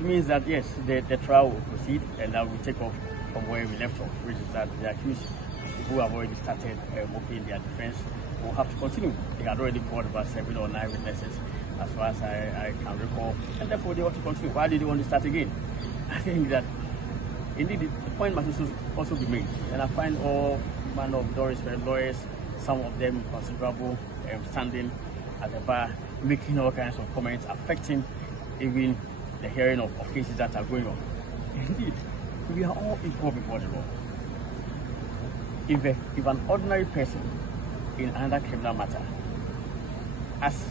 it means that yes, the trial will proceed, and that will take off from where we left off, which is that the accused who have already started opening their defense will have to continue. They had already called about 7 or 9 witnesses, as far as I can recall, and therefore they want to continue. Why did they want to start again? I think that indeed the point must also be made, and I find all manner of lawyers, some of them considerable standing at the bar, making all kinds of comments affecting even the hearing of cases that are going on. Indeed, we are all equal before the law. If an ordinary person in another criminal matter, as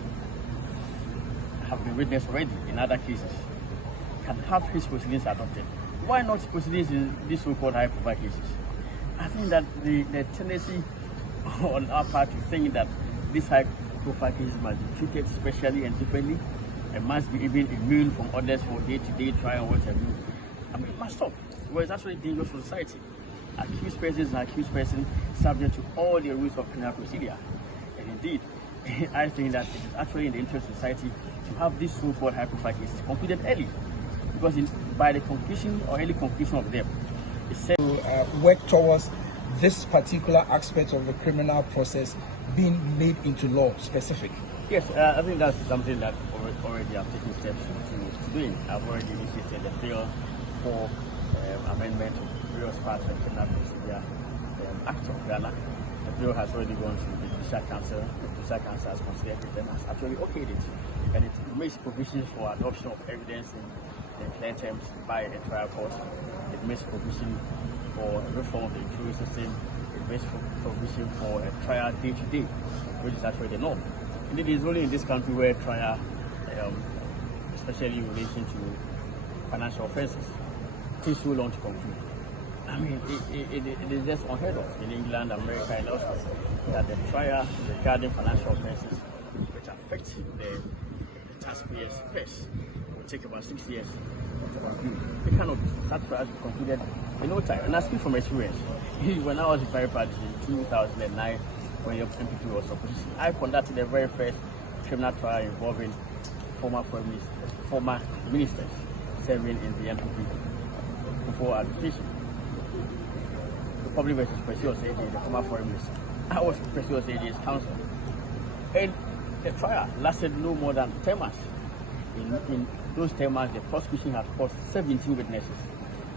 have been witnessed already in other cases, can have his proceedings adopted, why not proceedings in these so-called high-profile cases? I think that the tendency on our part to think that these high-profile cases must be treated specially and differently, and must be even immune from others for day-to-day trial and whatever. I mean, it must stop. Well, it's actually dangerous for society. Accused person is an accused person subject to all the rules of criminal procedure. And indeed, I think that it is actually in the interest of society to have these so-called high-profile cases concluded early. Because by the conclusion or early conclusion of them, it said to work towards this particular aspect of the criminal process being made into law specific. Yes, I think that's something that already I've taken steps to doing. I've already initiated a bill for amendment of various parts of the Criminal Procedure Act of Ghana. The bill has already gone to the Judicial Council. The Judicial Council has considered it and has actually okayed it. And it makes provisions for adoption of evidence in clear terms by a trial court. It makes provision for reform of the jury system. It makes provision for a trial day-to-day, which is actually the norm. Indeed, it is only in this country where trial, especially in relation to financial offences, takes so long to conclude. I mean, it is just unheard of in England, America, and elsewhere that the trial regarding financial offences, which affect the taxpayers' purse, will take about 6 years to conclude. It cannot be. That trial will be concluded in no time. And I speak from experience. When I was in Paris in 2009, when your MPP was opposition, I conducted the very first criminal trial involving former ministers serving in the MPP before administration. The public versus Precious AJ, the former foreign minister. I was Precious AJ's counsel. And the trial lasted no more than 10 months. In those 10 months, the prosecution had called 17 witnesses.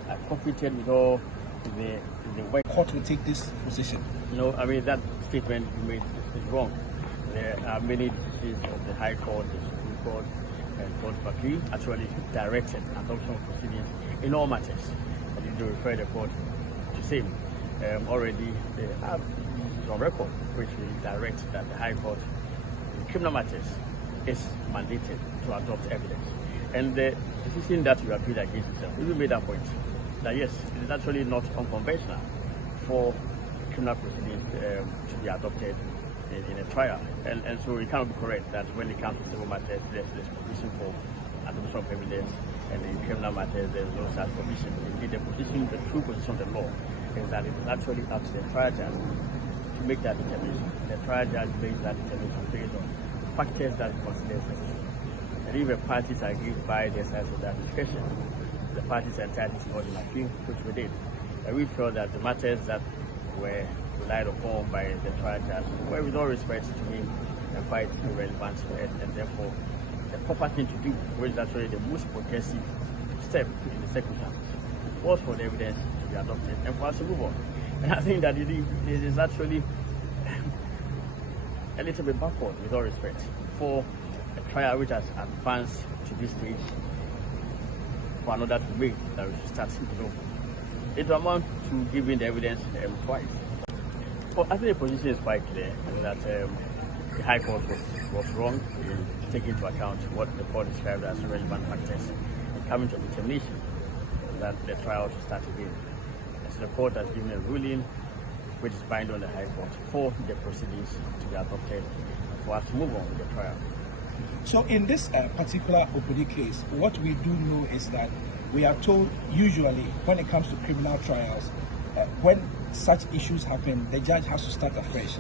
I cooperated with all the way. Court will take this position. No, I mean, that statement you made is wrong. There are many decisions of the High Court, the Supreme Court, and Court of Appeal actually directed adoption of proceedings in all matters. And if they refer the court to same, already they have on record which will direct that the High Court in criminal matters is mandated to adopt evidence. And the decision that you appealed against itself, you made that point that yes, it is actually not unconventional for criminal proceedings to be adopted in a trial. And so it cannot be correct that when it comes to civil matters, there's provision for adoption of evidence, and in criminal matters, there's no such provision. Indeed, the true position of the law is that it is actually up to the trial judge to make that determination. The trial judge makes that determination based on factors that it considers necessary. And if the parties are aggrieved by the exercise of that discretion, the parties are entitled to lodge an appeal, which we did. And we felt that the matters that were relied upon by the trial judge were, with all respect to him, quite irrelevant, and therefore the proper thing to do, which is actually the most progressive step in the circumstances, was for the evidence to be adopted and for us to move on. And I think that it is actually a little bit backward, with all respect, for a trial which has advanced to this stage for another to wait that we should start over. It will amount to giving the evidence twice. Well, I think the position is quite clear that the High Court was wrong in taking into account what the court described as relevant factors and coming to a determination that the trial to start again. And so the court has given a ruling which is binding on the High Court for the proceedings to be adopted for us to move on with the trial. So in this particular Opuni case, what we do know is that we are told usually when it comes to criminal trials, when such issues happen, the judge has to start afresh.